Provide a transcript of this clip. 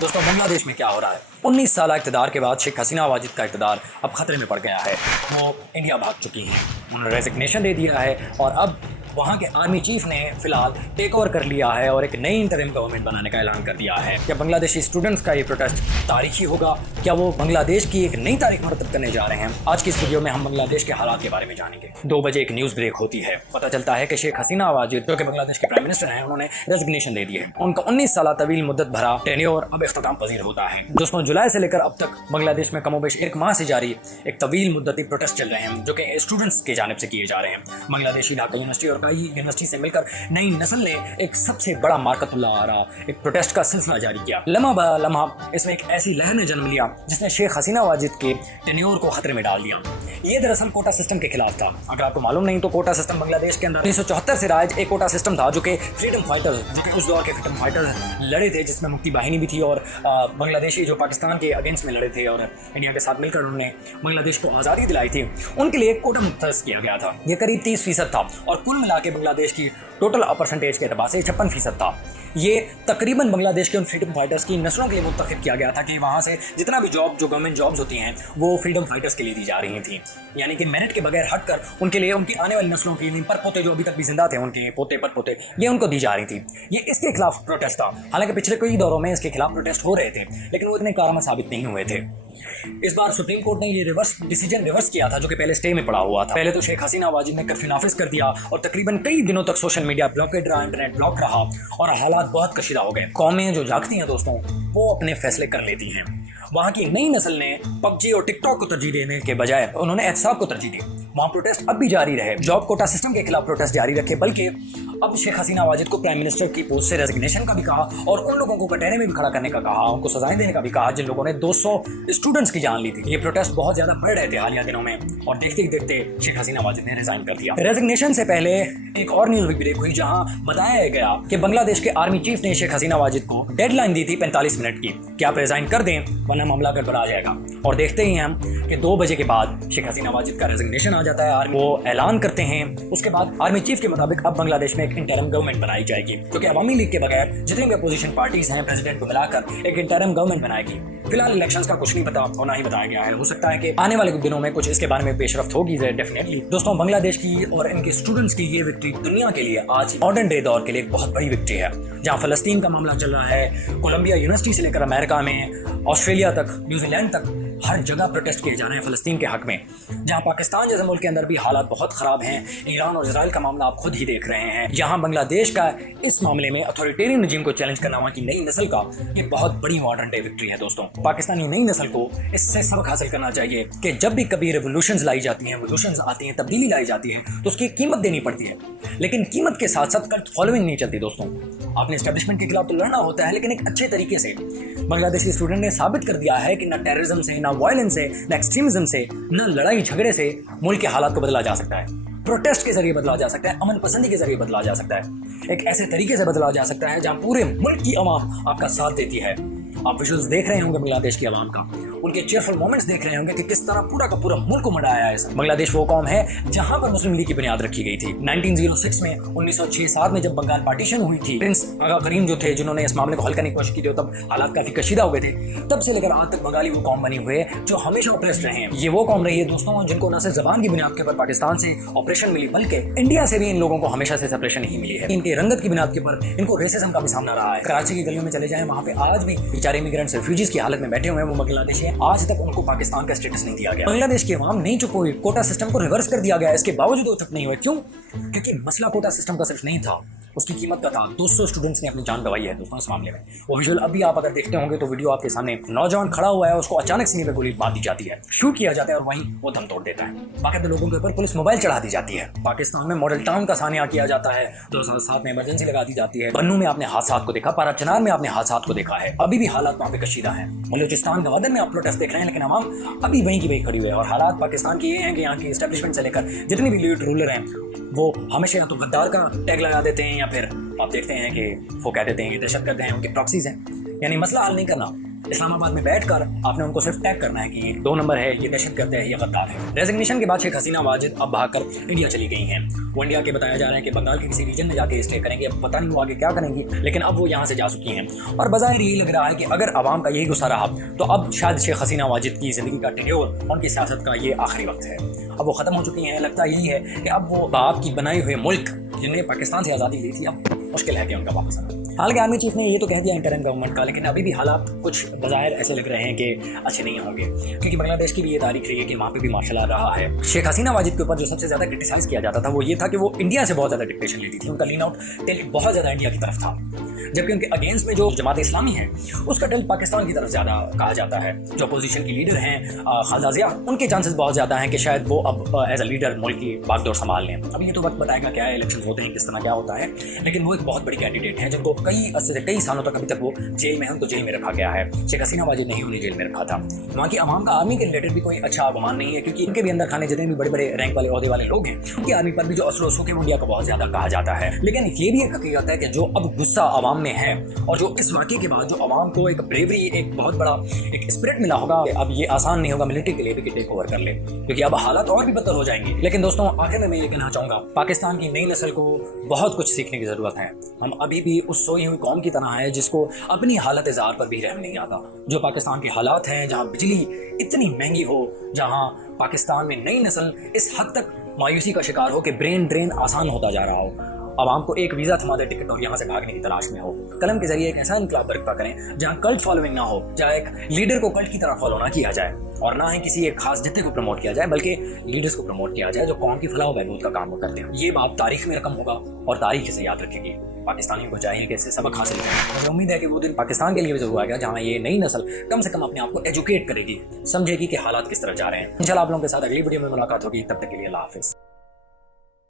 दोस्तों बंगला देश में क्या हो रहा है? 19 साल इक़्तिदार के बाद शेख हसीना वाजिद का इक़्तिदार अब खतरे में पड़ गया है। वो इंडिया भाग चुकी हैं, उन्होंने रेजिग्नेशन दे दिया है और अब वहाँ के आर्मी चीफ ने फिलहाल टेक ओवर कर लिया है और एक नई इंटरिम गवर्नमेंट बनाने का ऐलान कर दिया है। क्या बांग्लादेशी स्टूडेंट्स का ये प्रोटेस्ट तारीखी होगा? क्या वो बांग्लादेश की एक नई तारीख मरतब करने जा रहे हैं? आज की इस वीडियो में हम बांग्लादेश के हालात के बारे में जानेंगे। 2 बजे एक न्यूज़ ब्रेक होती है, पता चलता है कि शेख हसीना वाजिद जो कि बांग्लादेश के प्राइम मिनिस्टर हैं, उन्होंने रेजिग्नेशन दे दी है। उनका 19 साल तवील मुद्दत भरा टेन्योर अब इख्तिताम पजीर होता है। दोस्तों जुलाई से लेकर अब तक बांग्लादेश में कमोबेश 1 माह से जारी एक तवील मुद्दती प्रोटेस्ट चल रहे हैं जो कि स्टूडेंट्स की जानिब से किए जा रहे हैं। बांग्लादेशी ढाका यूनिवर्सिटी और कई यूनिवर्सिटी से मिलकर नई नस्ल ने एक सबसे बड़ा मार्कतुल्लाह आ रहा एक प्रोटेस्ट का सिलसिला जारी किया। लम्हा ब लम्हा इसमें एक ऐसी लहर ने जन्म लिया जिसने शेख हसीना वाजिद के टेन्योर को खतरे में डाल दिया। ये दरअसल कोटा सिस्टम के खिलाफ था। अगर आपको मालूम नहीं तो कोटा सिस्टम बांग्लादेश के अंदर 1974 से राज एक कोटा सिस्टम था जो कि फ्रीडम फाइटर्स, जो कि उस दौर के फ्रीडम फाइटर्स लड़े थे, जिसमें मुक्ति बाहिनी भी थी और बांग्लादेशी जो पाकिस्तान के अगेंस्ट में लड़े थे और इंडिया के साथ मिलकर उन्होंने बांग्लादेश को आज़ादी दिलाई थी, उनके लिए कोटा मुख्तस किया गया था। ये करीब 30% था और कुल मिला के बांग्लादेश की टोटल परसेंटेज के अतबार से 56% था। ये तकरीबन बांग्लादेश के उन फ्रीडम फाइटर्स की नस्लों के लिए मुंतखब किया गया था कि वहाँ से जितना भी जॉब जो गवर्नमेंट जॉब्स होती हैं वो फ्रीडम फाइटर्स के लिए दी जा रही थी, यानी कि मेरिट के बगैर हटकर उनके लिए उनकी आने वाली नस्लों की पर पोते जो अभी तक भी जिंदा थे, उनके पोते पर पोते ये उनको दी जा रही थी। ये इसके खिलाफ प्रोटेस्ट था। हालांकि पिछले कई दौरों में इसके खिलाफ प्रोटेस्ट हो रहे थे लेकिन वो इतने कारगर साबित नहीं हुए थे। इस बार सुप्रीम कोर्ट ने ये डिसीजन रिवर्स किया था जो कि पहले स्टे में पड़ा हुआ था। पहले तो शेख हसीना वाजिद ने कर्फ्यू नाफिज कर दिया और तकरीबन कई दिनों तक सोशल मीडिया ब्लॉकेड रहा, इंटरनेट ब्लॉक रहा और हालात बहुत कशीदा हो गए। कौमें जो जागती हैं दोस्तों वो अपने फैसले कर लेती हैं। वहाँ की नई नस्ल ने पबजी और टिकटॉक को तरजीह देने के बजाय उन्होंने एहतसाब को तरजीह दी। वहाँ प्रोटेस्ट अब भी जारी रहे, जॉब कोटा सिस्टम के खिलाफ प्रोटेस्ट जारी रखे, बल्कि अब शेख हसीना वाजिद को प्राइम मिनिस्टर की पोस्ट से रेजिग्नेशन का भी कहा और उन लोगों को कटहरे में भी खड़ा करने का कहा, उनको सजाएं देने का भी कहा जिन लोगों ने 200 स्टूडेंट्स की जान ली थी। ये प्रोटेस्ट बहुत ज्यादा बढ़ रहे थे हालिया दिनों में और देखते ही देखते शेख हसीना वाजिद ने रिजाइन कर दिया। रेजिग्नेशन से पहले एक और न्यूज ब्रेक हुई जहां बताया गया कि बांग्लादेश के आर्मी चीफ ने शेख हसीना वाजिद को डेडलाइन दी थी 45 मिनट की कि आप रिजाइन कर दें वरना मामला गड़बड़ा जाएगा। और देखते ही हम कि 2 बजे के बाद शेख हसीना वाजिद का रेजिग्नेशन आ जाता है, आर्मी वो ऐलान करते हैं। उसके बाद आर्मी चीफ के मुताबिक अब बांग्लादेश में एक इंटरिम गवर्नमेंट बनाई जाएगी जो कि अवामी लीग के बगैर जितनी भी अपोजिशन पार्टीज हैं प्रेसिडेंट को मिलाकर एक इंटरिम गवर्नमेंट बनाएगी। फिलहाल इलेक्शंस का कुछ नहीं पता और ना ही बताया गया है, हो सकता है कि आने वाले दिनों में कुछ इसके बारे में पेशरफ्त होगी डेफिनेटली। दोस्तों बांग्लादेश की और इनके स्टूडेंट्स की ये विक्ट्री दुनिया के लिए आज मॉडर्न डे दौर के लिए एक बहुत बड़ी विक्ट्री है। जहाँ फलस्तीन का मामला चल रहा है, कोलंबिया यूनिवर्सिटी से लेकर अमेरिका में, ऑस्ट्रेलिया तक, न्यूजीलैंड तक हर जगह प्रोटेस्ट किए जा रहे हैं फलस्तीन के हक में। जहां पाकिस्तान जैसे मुल्क के अंदर भी हालात बहुत ख़राब हैं, ईरान और इजराइल का मामला आप खुद ही देख रहे हैं। यहाँ बांग्लादेश का इस मामले में अथॉरिटेरियन रजीम को चैलेंज करना वहाँ की नई नस्ल का ये बहुत बड़ी मॉडर्न डे विक्ट्री है। दोस्तों पाकिस्तानी नई नस्ल को इससे सबक हासिल करना चाहिए कि जब भी कभी रेवोल्यूशंस लाई जाती हैं, रेवोल्यूशंस आती हैं, तब्दीली लाई जाती है तो उसकी कीमत देनी पड़ती है, लेकिन कीमत के साथ साथ कल्ट फॉलोइंग नहीं चलती। दोस्तों आपने एस्टेब्लिशमेंट के खिलाफ तो लड़ना होता है लेकिन एक अच्छे तरीके से। बांग्लादेश के स्टूडेंट ने साबित कर दिया है कि ना टेररिज्म से, ना वायलेंस से, ना एक्सट्रीमिज्म से, ना लड़ाई झगड़े से मुल्क के हालात को बदला जा सकता है। प्रोटेस्ट के जरिए बदला जा सकता है, अमन पसंदी के जरिए बदला जा सकता है, एक ऐसे तरीके से बदला जा सकता है जहां पूरे मुल्क की आवाम आपका साथ देती है। आप विजुअल्स देख रहे होंगे बांग्लादेश की आवाम का, उनके चेयरफुल मोमेंट्स देख रहे होंगे कि किस तरह पूरा का पूरा मुल्क को मनाया है। बांग्लादेश वो कौम है जहां पर मुस्लिम लीग की बुनियाद रखी गई थी। 1906 में 1906-7 में जब बंगाल पार्टीशन हुई थी, प्रिंस आगा करीम जो थे जिन्होंने इस मामले को हल करने की कोशिश की थी, तब हालात काफी कशीदा हो गए थे। तब से लेकर आज तक बंगाली वो कौम बनी हुई है जो हमेशा ऑपरेस्ट रहे हैं। ये वो कौम रही है दोस्तों जिनको न सिर्फ जबान की बुनियाद के ऊपर पाकिस्तान से ऑपरेशन मिली बल्कि इंडिया से भी इन लोगों को हमेशा से सेपरेशन नहीं मिली है। इनके रंगत की बुनियाद के ऊपर इनको रेसिज्म का भी सामना रहा है। कराची की गलियों में चले जाएं, वहाँ पे आज भी बेचारे इमिग्रेंट्स, रेफ्यूजीज की हालत में बैठे हुए हैं, वो बांग्लादेशी हैं। आज तक उनको पाकिस्तान का स्टेटस नहीं दिया गया। बांग्लादेश की आवाम नहीं चुप हुई, कोटा सिस्टम को रिवर्स कर दिया गया, इसके बावजूद वो चुप नहीं हुए। क्यों? क्योंकि मसला कोटा सिस्टम का सिर्फ नहीं था, उसकी कीमत का था। 200 स्टूडेंट्स ने अपनी जान गंवाई है दोस्तों इस मामले में। वो विजुअल अभी आप अगर देखते होंगे तो वीडियो आपके सामने, नौजवान खड़ा हुआ है, उसको अचानक सीने पे गोली मार दी जाती है, शूट किया जाता है और वहीं वो दम तोड़ देता है। बाकी लोगों के ऊपर पुलिस मोबाइल चढ़ा दी जाती है। पाकिस्तान में मॉडल टाउन का सानिया किया जाता है, 2007 में इमरजेंसी लगा दी जाती है। बन्नू में आपने हादसात को देखा, पाराचनार में आपने हादसात को देखा है। अभी भी हालात वहाँ पे कशीदा है। बलूचिस्तान गवादर में आप प्रोटेस्ट देख रहे हैं लेकिन आवाम अभी वहीं की वहीं खड़ी हुई है। और हालात पाकिस्तान की ये हैं कि यहाँ की एस्टेब्लिशमेंट से लेकर जितने भी लीड रूलर हैं वो हमेशा या तो गद्दार का टैग लगा देते हैं या फिर आप देखते हैं कि वो कह देते हैं कि दहशतगर्द हैं, उनके प्रॉक्सीज हैं। यानी मसला हल नहीं करना, اسلام آباد میں بیٹھ کر آپ نے ان کو صرف ٹیگ کرنا ہے کہ یہ 2 نمبر ہے، یہ دہشت گرد ہے، یہ غدار ہے۔ ریزگنیشن کے بعد شیخ حسینہ واجد اب بھاگ کر انڈیا چلی گئی ہیں۔ وہ انڈیا کے بتایا جا رہا ہے کہ بنگال کے کسی ریجن میں جا کے اسٹے کریں گے، اب پتہ نہیں وہ آگے کیا کریں گی، لیکن اب وہ یہاں سے جا چکی ہیں اور بظاہر یہی لگ رہا ہے کہ اگر عوام کا یہی غصہ رہا تو اب شاید شیخ حسینہ واجد کی زندگی کا ٹینیور، ان کی سیاست کا یہ آخری وقت ہے۔ اب وہ ختم ہو چکی ہیں۔ لگتا یہی ہے کہ اب وہ باپ کی بنائی ہوئے ملک جنہوں نے پاکستان سے آزادی دی تھی، اب مشکل ہے کہ ان کا واپس آنا۔ حالانکہ آرمی چیف نے یہ تو کہہ دیا انٹرم گورنمنٹ کا، لیکن ابھی بھی حالات کچھ بظاہر ایسے لگ رہے ہیں کہ اچھے نہیں ہوں گے، کیونکہ بنگلہ دیش کی بھی یہ تاریخ رہی ہے کہ وہاں پہ بھی مارشل لا رہا ہے۔ شیخ حسینہ واجد کے اوپر جو سب سے زیادہ کرٹیسائز کیا جاتا تھا وہ یہ تھا کہ وہ انڈیا سے بہت زیادہ ڈکٹیشن لیتی تھی، ان کا لین آؤٹ ٹلٹ بہت زیادہ انڈیا کی طرف تھا، جبکہ ان کے اگینسٹ میں جو جماعت اسلامی ہے اس کا ٹلٹ پاکستان کی طرف زیادہ کہا جاتا ہے۔ جو اپوزیشن کی لیڈر ہیں خالدہ ضیاء، ان کے چانسز بہت زیادہ ہیں کہ شاید وہ اب ایز اے لیڈر ملک کی باغ دور سنبھال لیں۔ اب یہ تو وقت بتائے گا کیا الیکشن ہوتے ہیں، کس طرح کیا ہوتا ہے، لیکن وہ ایک بہت بڑی کینڈیڈیٹ ہیں جن کو کئی سالوں تک ابھی تک وہ جیل میں ہیں، ان کو جیل میں رکھا گیا ہے۔ شیخ حسینہ واجد نے ہی انہیں جیل میں رکھا تھا۔ وہاں کی عوام کا آرمی کے ریلیٹڈ بھی کوئی اچھا گمان نہیں ہے، کیونکہ ان کے بھی اندر کھانے جتنے بھی بڑے بڑے رینک والے عہدے والے لوگ ہیں، ان کی آرمی پر بھی جو اثر و رسوخ ہے انڈیا کو بہت زیادہ کہا جاتا ہے۔ لیکن یہ بھی ایک حقیقت ہے کہ جو اب غصہ عوام میں ہے اور جو اس واقعے کے بعد جو عوام کو ایک بریوری، ایک بہت بڑا ایک اسپرٹ ملا ہوگا، اب یہ آسان نہیں ہوگا ملٹری کے لیے بھی کہ ٹیک اوور کر لے، کیونکہ اب حالات اور بھی بدتر ہو جائیں گے۔ لیکن دوستوں آخر میں یہ کہنا چاہوں گا، پاکستان کی نئی نسل کو بہت کچھ سیکھنے کی ضرورت ہے۔ ہم ابھی بھی اس سوئی ہوئی قوم کی طرح ہے جس کو اپنی حالت زار پر بھی رحم نہیں آتا۔ جو پاکستان کے حالات ہیں، جہاں بجلی اتنی مہنگی ہو، جہاں پاکستان میں نئی نسل اس حد تک مایوسی کا شکار ہو کہ برین ڈرین آسان ہوتا جا رہا ہو، عوام کو ایک ویزا تھما دے ٹکٹ اور یہاں سے بھاگنے کی تلاش میں ہو، قلم کے ذریعے ایک ایسا انقلاب برپا کریں جہاں کلٹ فالوئنگ نہ ہو، جہاں ایک لیڈر کو کلٹ کی طرح فالو نہ کیا جائے اور نہ ہی کسی ایک خاص جتھے کو پروموٹ کیا جائے، بلکہ لیڈرز کو پروموٹ کیا جائے جو قوم کی فلاح و بہبود کا کام کرتے ہیں۔ یہ بات تاریخ میں رقم ہوگا اور تاریخ اسے یاد رکھے گی۔ پاکستانیوں کو چاہیے کہ اس سے سبق حاصل کریں۔ مجھے امید ہے کہ وہ دن پاکستان کے لیے بھی ضرور آئے گا جہاں یہ نئی نسل کم سے کم اپنے آپ کو ایجوکیٹ کرے گی، سمجھے گی کہ حالات کس طرح جا رہے ہیں۔ انشاءاللہ آپ لوگوں کے ساتھ اگلی ویڈیو میں ملاقات ہوگی، تب تک کے لیے اللہ حافظ۔